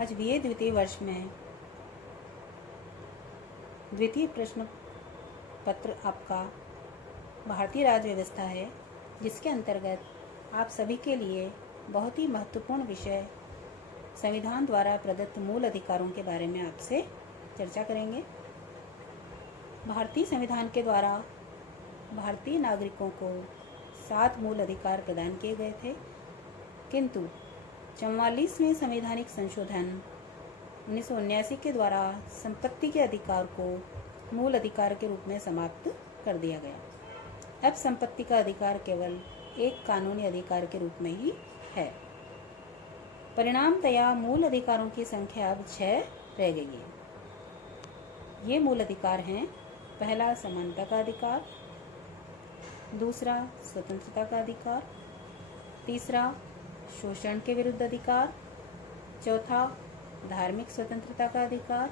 आज बीए द्वितीय वर्ष में द्वितीय प्रश्न पत्र आपका भारतीय राज्य व्यवस्था है, जिसके अंतर्गत आप सभी के लिए बहुत ही महत्वपूर्ण विषय संविधान द्वारा प्रदत्त मूल अधिकारों के बारे में आपसे चर्चा करेंगे। भारतीय संविधान के द्वारा भारतीय नागरिकों को 7 मूल अधिकार प्रदान किए गए थे, किंतु 44वें संवैधानिक संशोधन 1979 के द्वारा संपत्ति के अधिकार को मूल अधिकार के रूप में समाप्त कर दिया गया। अब संपत्ति का अधिकार केवल एक कानूनी अधिकार के रूप में ही है। परिणामतया मूल अधिकारों की संख्या अब 6 रह गई है। ये मूल अधिकार हैं: पहला, समानता का अधिकार; दूसरा, स्वतंत्रता का अधिकार; तीसरा, शोषण के विरुद्ध अधिकार; चौथा, धार्मिक स्वतंत्रता का अधिकार;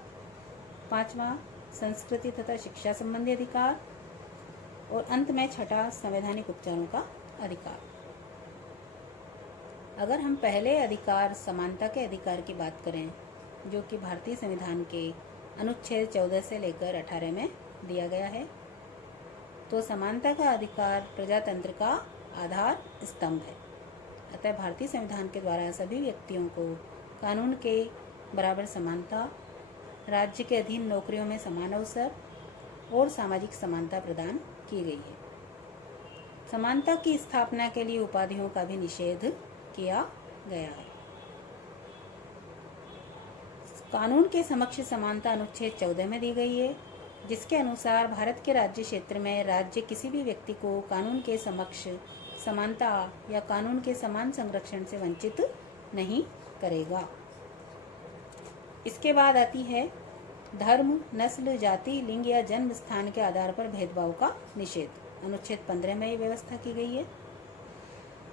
पांचवा, संस्कृति तथा शिक्षा संबंधी अधिकार; और अंत में छठा, संवैधानिक उपचारों का अधिकार। अगर हम पहले अधिकार समानता के अधिकार की बात करें, जो कि भारतीय संविधान के अनुच्छेद 14 से लेकर 18 में दिया गया है, तो समानता का अधिकार प्रजातंत्र का आधार स्तंभ है। अतः भारतीय संविधान के द्वारा सभी व्यक्तियों को कानून के बराबर समानता, राज्य के अधीन नौकरियों में समान अवसर और सामाजिक समानता प्रदान की गई है। समानता की स्थापना के लिए उपाधियों का भी निषेध किया गया है। कानून के समक्ष समानता अनुच्छेद 14 में दी गई है, जिसके अनुसार भारत के राज्य क्षेत्र में राज्य किसी भी व्यक्ति को कानून के समक्ष समानता या कानून के समान संरक्षण से वंचित नहीं करेगा। इसके बाद आती है धर्म, नस्ल, जाति, लिंग या जन्म स्थान के आधार पर भेदभाव का निषेध। अनुच्छेद 15 में ये व्यवस्था की गई है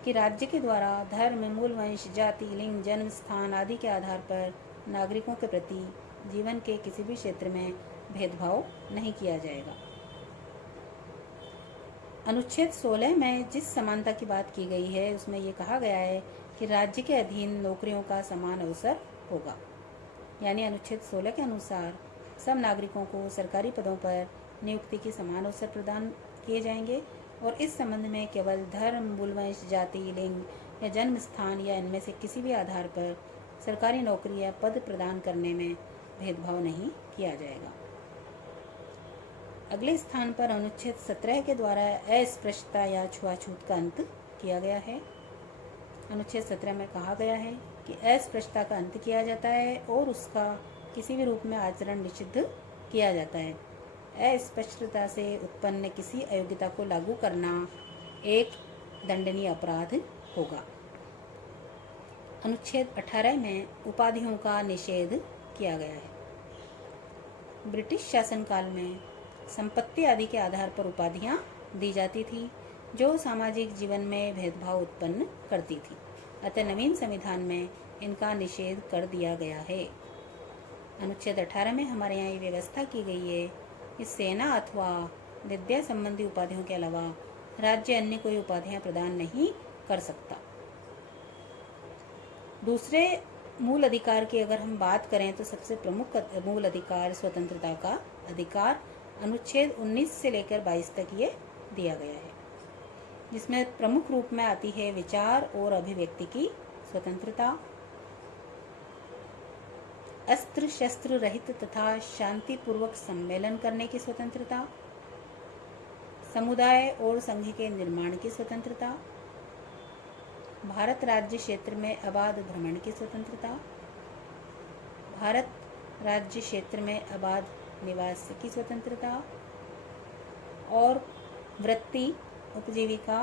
कि राज्य के द्वारा धर्म, मूल वंश, जाति, लिंग, जन्म स्थान आदि के आधार पर नागरिकों के प्रति जीवन के किसी भी क्षेत्र में भेदभाव नहीं किया जाएगा। अनुच्छेद 16 में जिस समानता की बात की गई है, उसमें ये कहा गया है कि राज्य के अधीन नौकरियों का समान अवसर होगा। यानी अनुच्छेद 16 के अनुसार सब नागरिकों को सरकारी पदों पर नियुक्ति की समान अवसर प्रदान किए जाएंगे और इस संबंध में केवल धर्म, मूल वंश, जाति, लिंग या जन्म स्थान या इनमें से किसी भी आधार पर सरकारी नौकरी या पद प्रदान करने में भेदभाव नहीं किया जाएगा। अगले स्थान पर अनुच्छेद 17 के द्वारा अस्पृश्यता या छुआछूत का अंत किया गया है। अनुच्छेद 17 में कहा गया है कि अस्पृश्यता का अंत किया जाता है और उसका किसी भी रूप में आचरण निषिद्ध किया जाता है। अस्पृश्यता से उत्पन्न किसी अयोग्यता को लागू करना एक दंडनीय अपराध होगा। अनुच्छेद 18 में उपाधियों का निषेध किया गया है। ब्रिटिश शासनकाल में संपत्ति आदि के आधार पर उपाधियां दी जाती थी, जो सामाजिक जीवन में भेदभाव उत्पन्न करती थी। अतः नवीन संविधान में इनका निषेध कर दिया गया है। अनुच्छेद 18 में हमारे यहाँ ये व्यवस्था की गई है कि सेना अथवा विद्या संबंधी उपाधियों के अलावा राज्य अन्य कोई उपाधियां प्रदान नहीं कर सकता। दूसरे मूल अधिकार की अगर हम बात करें तो सबसे प्रमुख मूल अधिकार स्वतंत्रता का अधिकार अनुच्छेद 19 से लेकर 22 तक ये दिया गया है, जिसमें प्रमुख रूप में आती है विचार और अभिव्यक्ति की स्वतंत्रता, अस्त्र शस्त्र रहित तथा शांतिपूर्वक सम्मेलन करने की स्वतंत्रता, समुदाय और संघ के निर्माण की स्वतंत्रता, भारत राज्य क्षेत्र में अबाध भ्रमण की स्वतंत्रता, भारत राज्य क्षेत्र में अबाध निवास की स्वतंत्रता और वृत्ति, उपजीविका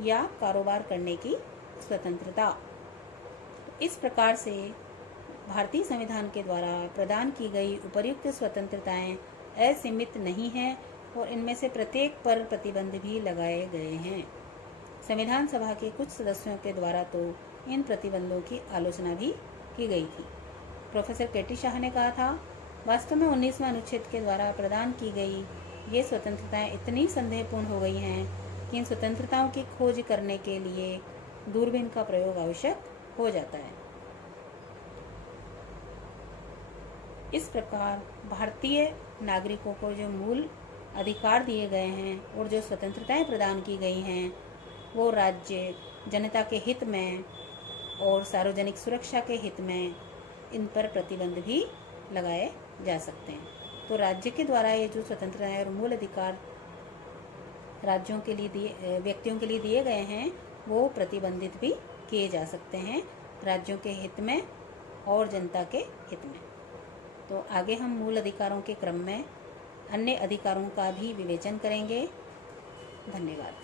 या कारोबार करने की स्वतंत्रता। इस प्रकार से भारतीय संविधान के द्वारा प्रदान की गई उपर्युक्त स्वतंत्रताएं असीमित नहीं हैं और इनमें से प्रत्येक पर प्रतिबंध भी लगाए गए हैं। संविधान सभा के कुछ सदस्यों के द्वारा तो इन प्रतिबंधों की आलोचना भी की गई थी। Professor K.T.. शाह ने कहा था, वास्तव में 19वें अनुच्छेद के द्वारा प्रदान की गई ये स्वतंत्रताएं इतनी संदेहपूर्ण हो गई हैं कि इन स्वतंत्रताओं की खोज करने के लिए दूरबीन का प्रयोग आवश्यक हो जाता है। इस प्रकार भारतीय नागरिकों को जो मूल अधिकार दिए गए हैं और जो स्वतंत्रताएं प्रदान की गई हैं वो राज्य जनता के हित में और सार्वजनिक सुरक्षा के हित में इन पर प्रतिबंध भी लगाए जा सकते हैं। तो राज्य के द्वारा ये जो स्वतंत्रताएं और मूल अधिकार राज्यों के लिए दिए व्यक्तियों के लिए दिए गए हैं वो प्रतिबंधित भी किए जा सकते हैं राज्यों के हित में और जनता के हित में। तो आगे हम मूल अधिकारों के क्रम में अन्य अधिकारों का भी विवेचन करेंगे। धन्यवाद।